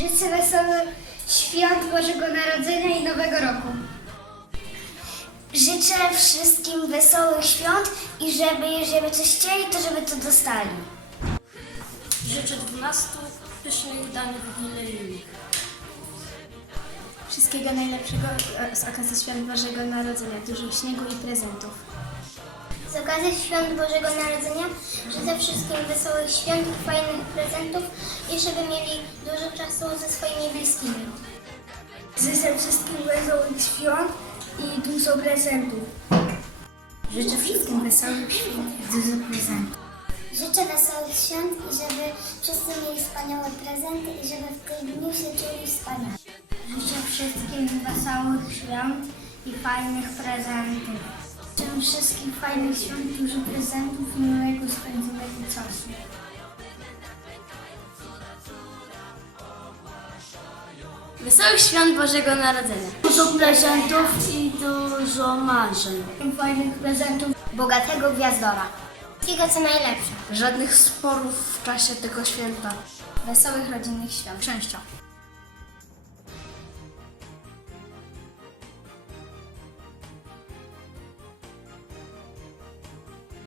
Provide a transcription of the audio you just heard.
Życzę wesołych świąt Bożego Narodzenia i Nowego Roku. Życzę wszystkim wesołych świąt i żeby jeżeli coś chcieli, to żeby to dostali. Życzę 12 pysznych danych wigilijnych. Wszystkiego najlepszego z okazji Świąt Bożego Narodzenia, dużo śniegu i prezentów. Z okazji Świąt Bożego Narodzenia życzę wszystkim wesołych świąt i fajnych prezentów i żeby mieli dużo czasu ze swoimi bliskimi. Życzę wszystkim wesołych świąt i dużo prezentów. Życzę wszystkim wesołych świąt i dużo prezentów. Życzę wesołych świąt i żeby wszyscy mieli wspaniałe prezenty i żeby w tym dniu się czuli wspaniale. Życzę wszystkim wesołych świąt i fajnych prezentów. Życzę wszystkim fajnych świąt, dużo prezentów i miłego spędzonego czasu. Wesołych świąt Bożego Narodzenia. Dużo prezentów i dużo marzeń. Fajnych prezentów. Bogatego gwiazdora. Wszystkiego co najlepsze. Żadnych sporów w czasie tego święta. Wesołych rodzinnych świąt. Szczęścia.